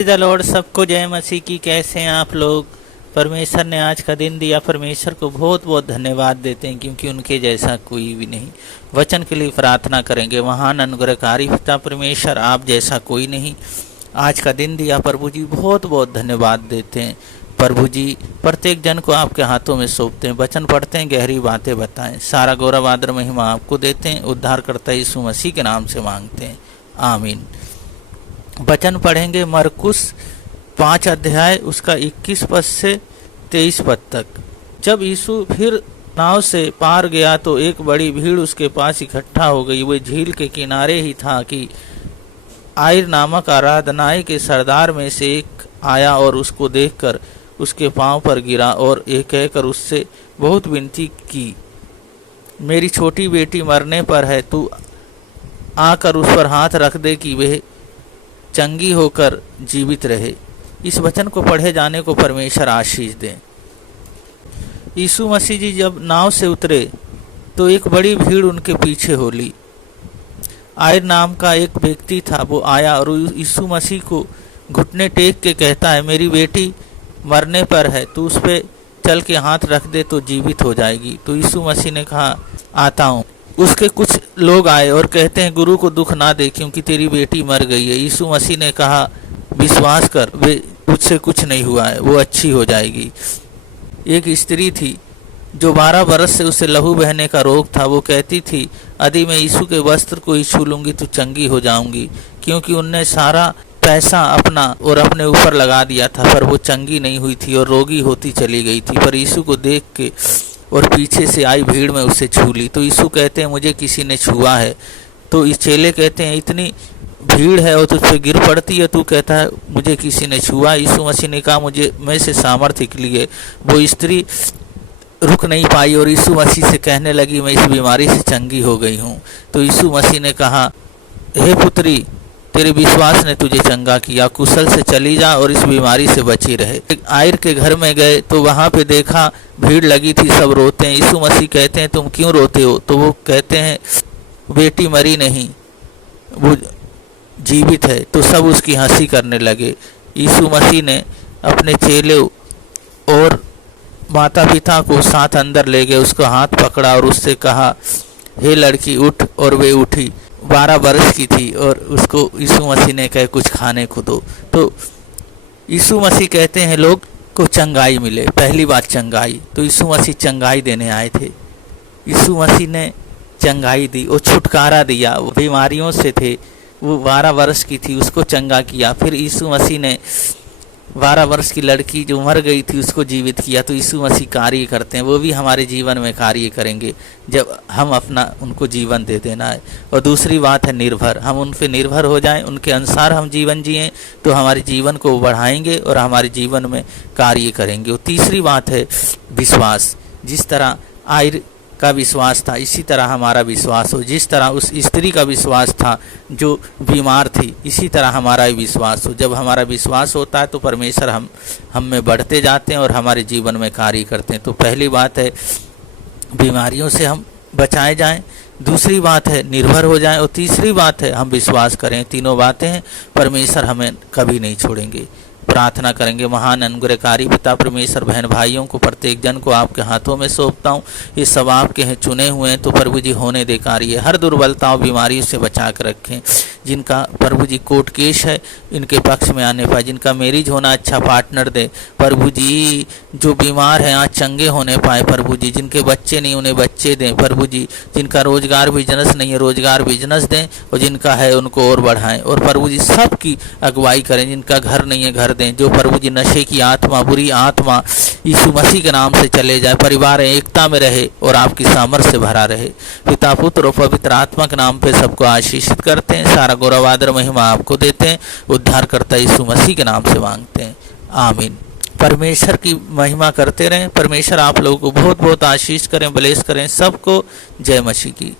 The Lord, सबको जय मसीह की। कैसे हैं आप लोग? परमेश्वर ने आज का दिन दिया, परमेश्वर को बहुत बहुत धन्यवाद देते हैं क्योंकि उनके जैसा कोई भी नहीं। वचन के लिए प्रार्थना करेंगे। महान अनुग्रहकारी पिता परमेश्वर, आप जैसा कोई नहीं। आज का दिन दिया प्रभु जी, बहुत बहुत धन्यवाद देते हैं प्रभु जी। प्रत्येक जन को आपके हाथों में सौंपते हैं, वचन पढ़ते हैं, गहरी बातें बताएं। सारा गौरव आदर महिमा आपको देते हैं। उद्धारकर्ता यीशु मसीह के नाम से मांगते हैं, आमीन। वचन पढ़ेंगे मरकुस 5 अध्याय उसका 21 पद से 23 पद तक। जब यीशु फिर नाव से पार गया तो एक बड़ी भीड़ उसके पास इकट्ठा हो गई। वह झील के किनारे ही था कि आयर नामक आराधनाएं के सरदार में से एक आया और उसको देखकर उसके पांव पर गिरा और ये कहकर उससे बहुत विनती की, मेरी छोटी बेटी मरने पर है, तू आकर उस पर हाथ रख दे कि वह चंगी होकर जीवित रहे। इस वचन को पढ़े जाने को परमेश्वर आशीष दें। यीशु मसीह जी जब नाव से उतरे तो एक बड़ी भीड़ उनके पीछे हो ली। आयर नाम का एक व्यक्ति था, वो आया और यीशु मसीह को घुटने टेक के कहता है, मेरी बेटी मरने पर है, तू उस पर चल के हाथ रख दे तो जीवित हो जाएगी। तो यीशु मसीह ने कहा, आता हूँ। उसके कुछ लोग आए और कहते हैं, गुरु को दुख ना दे क्योंकि तेरी बेटी मर गई है। यीशु मसीह ने कहा, विश्वास कर, वे तुझसे कुछ नहीं हुआ है, वो अच्छी हो जाएगी। एक स्त्री थी जो 12 बरस से उसे लहू बहने का रोग था। वो कहती थी, यदि मैं यीशु के वस्त्र को ही छू लूंगी तो चंगी हो जाऊंगी, क्योंकि उनने सारा पैसा अपना और अपने ऊपर लगा दिया था, पर वो चंगी नहीं हुई थी और रोगी होती चली गई थी। पर यीशु को देख के और पीछे से आई भीड़ में उसे छू ली। तो यीशु कहते हैं, मुझे किसी ने छुआ है। तो इस चेले कहते हैं, इतनी भीड़ है और तुझ पे गिर पड़ती है, तू कहता है मुझे किसी ने छुआ। यीशु मसीह ने कहा, मुझे मैं से सामर्थ्य निकली है। वो स्त्री रुक नहीं पाई और यीशु मसीह से कहने लगी, मैं इस बीमारी से चंगी हो गई हूँ। तो यीशु मसीह ने कहा, हे पुत्री, तेरे विश्वास ने तुझे चंगा किया, कुशल से चली जा और इस बीमारी से बची रहे। एक आयर के घर में गए तो वहाँ पे देखा भीड़ लगी थी, सब रोते हैं। यीशु मसीह कहते हैं, तुम क्यों रोते हो? तो वो कहते हैं, बेटी मरी नहीं, वो जीवित है। तो सब उसकी हंसी करने लगे। यीशु मसीह ने अपने चेले और माता पिता को साथ अंदर ले गए, उसका हाथ पकड़ा और उससे कहा, हे लड़की उठ, और वे उठी। 12 बरस की थी और उसको यीशु मसीह ने कहा, कुछ खाने को दो। तो यीशु मसीह कहते हैं, लोग को चंगाई मिले। पहली बात चंगाई, तो यीशु मसीह चंगाई देने आए थे। यीशु मसीह ने चंगाई दी और छुटकारा दिया। वो बीमारियों से थे, वो 12 वर्ष की थी, उसको चंगा किया। फिर यीशु मसीह ने 12 वर्ष की लड़की जो मर गई थी उसको जीवित किया। तो यीशु मसीह कार्य करते हैं, वो भी हमारे जीवन में कार्य करेंगे जब हम अपना उनको जीवन दे देना है। और दूसरी बात है निर्भर, हम उन पे निर्भर हो जाएं, उनके अनुसार हम जीवन जिएं तो हमारे जीवन को बढ़ाएंगे और हमारे जीवन में कार्य करेंगे। और तीसरी बात है विश्वास। जिस तरह आयर का विश्वास था, इसी तरह हमारा विश्वास हो। जिस तरह उस स्त्री का विश्वास था जो बीमार थी, इसी तरह हमारा भी विश्वास हो। जब हमारा विश्वास होता है तो परमेश्वर हम में बढ़ते जाते हैं और हमारे जीवन में कार्य करते हैं। तो पहली बात है बीमारियों से हम बचाए जाएं, दूसरी बात है निर्भर हो जाएं, और तीसरी बात है हम विश्वास करें। तीनों बातें हैं, परमेश्वर हमें कभी नहीं छोड़ेंगे। प्रार्थना करेंगे। महान अनुग्रहकारी पिता परमेश्वर, बहन भाइयों को, प्रत्येक जन को आपके हाथों में सौंपता हूँ। ये सब आपके हैं, चुने हुए हैं, तो प्रभु जी होने दे कार्य। हर दुर्बलताओं बीमारियों से बचा कर रखें। जिनका प्रभु जी कोर्ट केस है, इनके पक्ष में आने पाए। जिनका मैरिज होना, अच्छा पार्टनर दे प्रभु जी। जो बीमार हैं आज चंगे होने पाए प्रभु जी। जिनके बच्चे नहीं उन्हें बच्चे दें प्रभु जी। जिनका रोजगार बिजनेस नहीं है, रोजगार बिजनेस दें, और जिनका है उनको और बढ़ाएं। और प्रभु जी सबकी अगुवाई करें। जिनका घर नहीं है घर दें। जो प्रभु जी नशे की आत्मा, बुरी आत्मा, यीशु मसीह के नाम से चले जाए। परिवार एकता में रहे और आपकी सामर्थ्य से भरा रहे। पिता, पुत्र और पवित्र आत्मा के नाम पे सबको आशीषित करते हैं। सारा गौरव आदर महिमा आपको देते हैं। उद्धारकर्ता यीशु मसीह के नाम से मांगते हैं, आमीन। परमेश्वर की महिमा करते रहें। परमेश्वर आप लोगों को बहुत बहुत आशीष करें, ब्लेस करें। सबको जय मसीह की।